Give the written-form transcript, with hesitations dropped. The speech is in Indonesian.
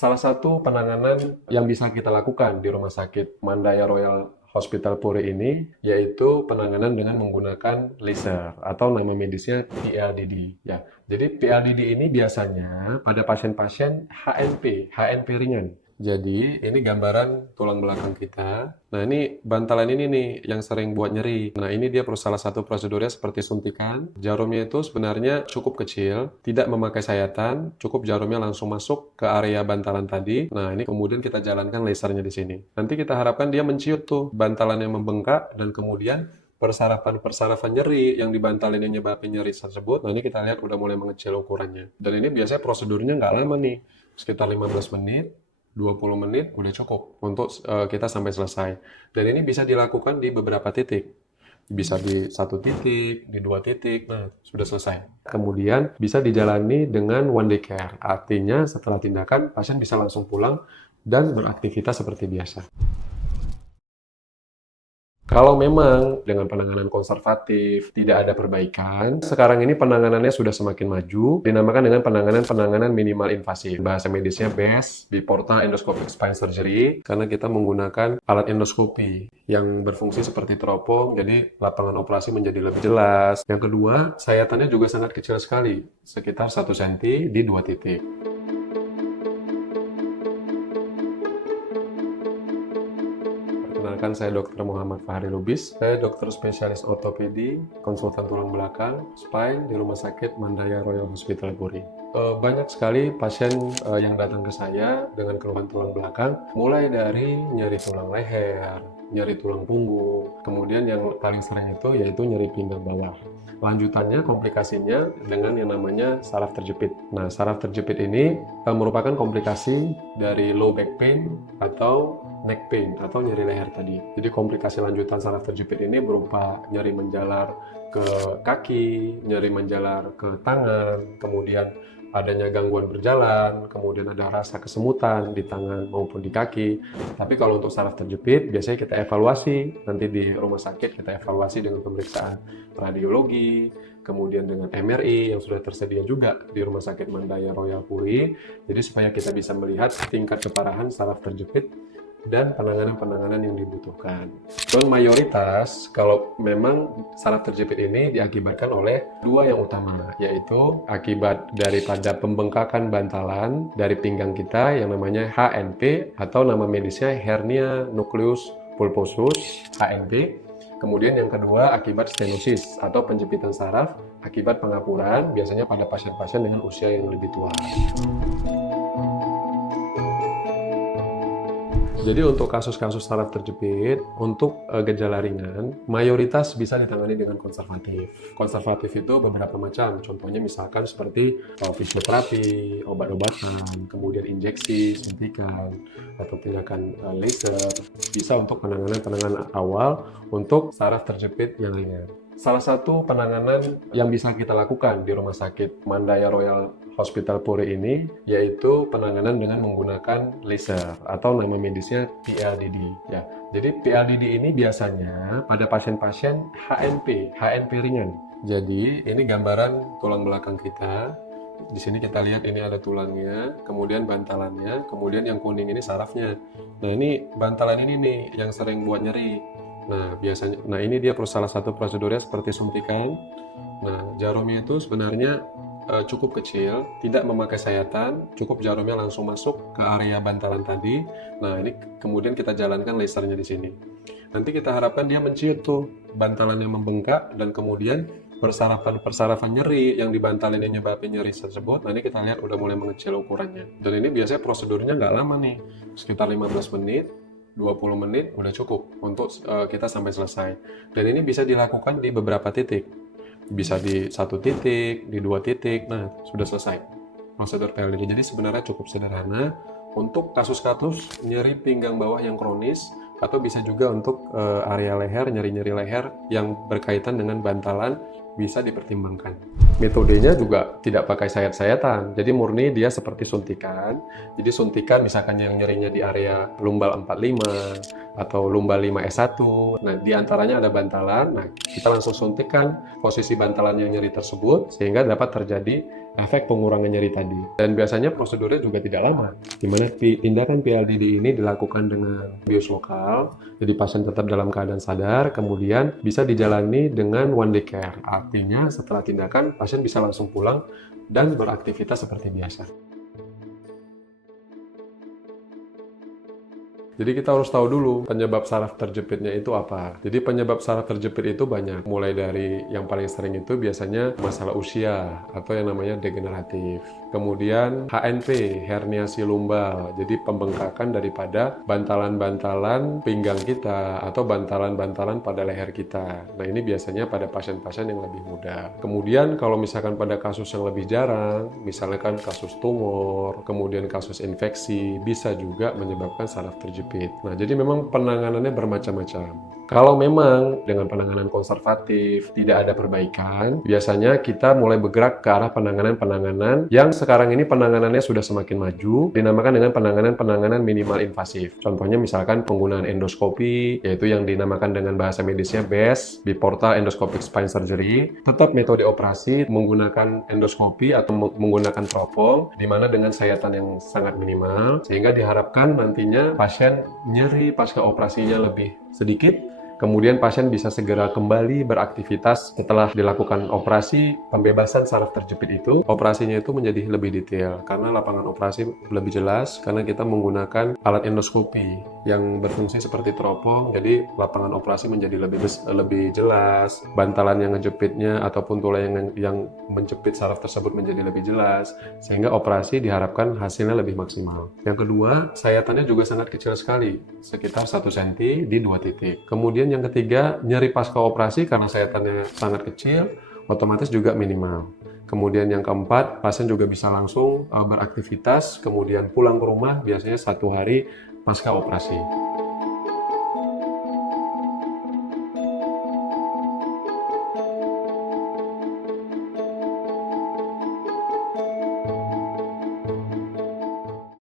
Salah satu penanganan yang bisa kita lakukan di Rumah Sakit Mandaya Royal Hospital Puri ini yaitu penanganan dengan menggunakan laser atau nama medisnya PLDD ya. Jadi PLDD ini biasanya pada pasien-pasien HNP ringan. Jadi ini gambaran tulang belakang kita. Nah ini bantalan ini nih yang sering buat nyeri. Nah ini dia salah satu prosedurnya seperti suntikan. Jarumnya itu sebenarnya cukup kecil, tidak memakai sayatan, cukup jarumnya langsung masuk ke area bantalan tadi. Nah ini kemudian kita jalankan lasernya di sini. Nanti kita harapkan dia menciut tuh bantalan yang membengkak dan kemudian persarafan nyeri yang di bantalan yang nyebabin nyeri tersebut. Nah ini kita lihat udah mulai mengecil ukurannya. Dan ini biasanya prosedurnya nggak lama nih, sekitar 15 menit. 20 menit udah cukup untuk kita sampai selesai. Dan ini bisa dilakukan di beberapa titik. Bisa di satu titik, di dua titik, nah sudah selesai. Kemudian bisa dijalani dengan one day care. Artinya setelah tindakan, pasien bisa langsung pulang dan beraktivitas seperti biasa. Kalau memang dengan penanganan konservatif tidak ada perbaikan, sekarang ini penanganannya sudah semakin maju, dinamakan dengan penanganan minimal invasif. Bahasa medisnya BES, Biportal Endoscopic Spine Surgery, karena kita menggunakan alat endoskopi yang berfungsi seperti teropong, jadi lapangan operasi menjadi lebih jelas. Yang kedua, sayatannya juga sangat kecil sekali, sekitar 1 cm di 2 titik. Perkenalkan, saya Dr. Muhammad Fahri Lubis. Saya dokter spesialis ortopedi, konsultan tulang belakang, spine di Rumah Sakit Mandaya Royal Hospital Puri. Banyak sekali pasien yang datang ke saya dengan keluhan tulang belakang, mulai dari nyeri tulang leher, nyeri tulang punggung, kemudian yang paling sering itu yaitu nyeri pinggang bawah. Lanjutannya, komplikasinya dengan yang namanya saraf terjepit. Nah, saraf terjepit ini merupakan komplikasi dari low back pain atau neck pain atau nyeri leher tadi. Jadi komplikasi lanjutan saraf terjepit ini berupa nyeri menjalar ke kaki, nyeri menjalar ke tangan, kemudian adanya gangguan berjalan, kemudian ada rasa kesemutan di tangan maupun di kaki. Tapi kalau untuk saraf terjepit, biasanya kita evaluasi. Nanti di rumah sakit kita evaluasi dengan pemeriksaan radiologi, kemudian dengan MRI yang sudah tersedia juga di Rumah Sakit Mandaya Royal Puri. Jadi supaya kita bisa melihat tingkat keparahan saraf terjepit dan penanganan-penanganan yang dibutuhkan. Dan mayoritas kalau memang saraf terjepit ini diakibatkan oleh dua yang utama, yaitu akibat daripada pembengkakan bantalan dari pinggang kita yang namanya HNP atau nama medisnya hernia nucleus pulposus HNP. Kemudian yang kedua akibat stenosis atau penjepitan saraf akibat pengapuran, biasanya pada pasien-pasien dengan usia yang lebih tua. Jadi untuk kasus-kasus saraf terjepit, untuk gejala ringan, mayoritas bisa ditangani dengan konservatif. Konservatif itu beberapa macam, contohnya misalkan seperti fisioterapi, obat-obatan, kemudian injeksi, suntikan, atau tindakan laser. Bisa untuk penanganan awal untuk saraf terjepit yang ringan. Salah satu penanganan yang bisa kita lakukan di Rumah Sakit Mandaya Royal Hospital Puri ini yaitu penanganan dengan menggunakan laser atau nama medisnya PLDD ya. Jadi PLDD ini biasanya pada pasien-pasien HNP ringan. Jadi ini gambaran tulang belakang kita. Di sini kita lihat ini ada tulangnya, kemudian bantalannya, kemudian yang kuning ini sarafnya. Nah ini bantalan ini nih yang sering buat nyeri. Nah biasanya, ini dia salah satu prosedurnya seperti suntikan. Nah jarumnya itu sebenarnya cukup kecil, tidak memakai sayatan, cukup jarumnya langsung masuk ke area bantalan tadi. Nah ini kemudian kita jalankan lasernya di sini. Nanti kita harapkan dia menciut tuh bantalan yang membengkak dan kemudian persarafan nyeri yang di bantalan yang nyebabin nyeri tersebut. Nah ini kita lihat udah mulai mengecil ukurannya. Dan ini biasanya prosedurnya nggak lama nih, sekitar 15 menit. 20 menit udah cukup untuk kita sampai selesai. Dan ini bisa dilakukan di beberapa titik. Bisa di satu titik, di dua titik, nah sudah selesai prosedur PLDD. Jadi sebenarnya cukup sederhana untuk kasus-kasus nyeri pinggang bawah yang kronis, atau bisa juga untuk area leher, nyeri-nyeri leher yang berkaitan dengan bantalan bisa dipertimbangkan. Metodenya juga tidak pakai sayat-sayatan, jadi murni dia seperti suntikan. Jadi suntikan misalkan yang nyerinya di area lumbal 45 atau lumbal 5S1, nah di antaranya ada bantalan, nah kita langsung suntikan posisi bantalan yang nyeri tersebut sehingga dapat terjadi efek pengurangan nyeri tadi. Dan biasanya prosedurnya juga tidak lama, di mana tindakan PLDD ini dilakukan dengan bius lokal, jadi pasien tetap dalam keadaan sadar, kemudian bisa dijalani dengan one day care. Artinya setelah tindakan, pasien bisa langsung pulang dan beraktivitas seperti biasa. Jadi kita harus tahu dulu penyebab saraf terjepitnya itu apa. Jadi penyebab saraf terjepit itu banyak. Mulai dari yang paling sering itu biasanya masalah usia atau yang namanya degeneratif. Kemudian HNP, herniasi lumbal. Jadi pembengkakan daripada bantalan-bantalan pinggang kita atau bantalan-bantalan pada leher kita. Nah ini biasanya pada pasien-pasien yang lebih muda. Kemudian kalau misalkan pada kasus yang lebih jarang, misalnya kan kasus tumor, kemudian kasus infeksi, bisa juga menyebabkan saraf terjepit. Nah, jadi memang penanganannya bermacam-macam. Kalau memang dengan penanganan konservatif tidak ada perbaikan, biasanya kita mulai bergerak ke arah penanganan-penanganan yang sekarang ini penanganannya sudah semakin maju, dinamakan dengan penanganan-penanganan minimal invasif. Contohnya misalkan penggunaan endoskopi, yaitu yang dinamakan dengan bahasa medisnya BES, Biportal Endoscopic Spine Surgery. Tetap metode operasi menggunakan endoskopi atau menggunakan teropong, di mana dengan sayatan yang sangat minimal, sehingga diharapkan nantinya pasien nyeri pasca operasinya lebih sedikit. Kemudian pasien bisa segera kembali beraktivitas setelah dilakukan operasi. Pembebasan saraf terjepit itu, operasinya itu menjadi lebih detail karena lapangan operasi lebih jelas karena kita menggunakan alat endoskopi yang berfungsi seperti teropong. Jadi lapangan operasi menjadi lebih jelas, bantalan yang ngejepitnya ataupun tulang yang menjepit saraf tersebut menjadi lebih jelas, sehingga operasi diharapkan hasilnya lebih maksimal. Yang kedua, sayatannya juga sangat kecil sekali, sekitar 1 cm di 2 titik. Kemudian yang ketiga, nyeri pasca operasi karena sayatannya sangat kecil, otomatis juga minimal. Kemudian yang keempat, pasien juga bisa langsung beraktivitas, kemudian pulang ke rumah biasanya 1 hari pasca operasi.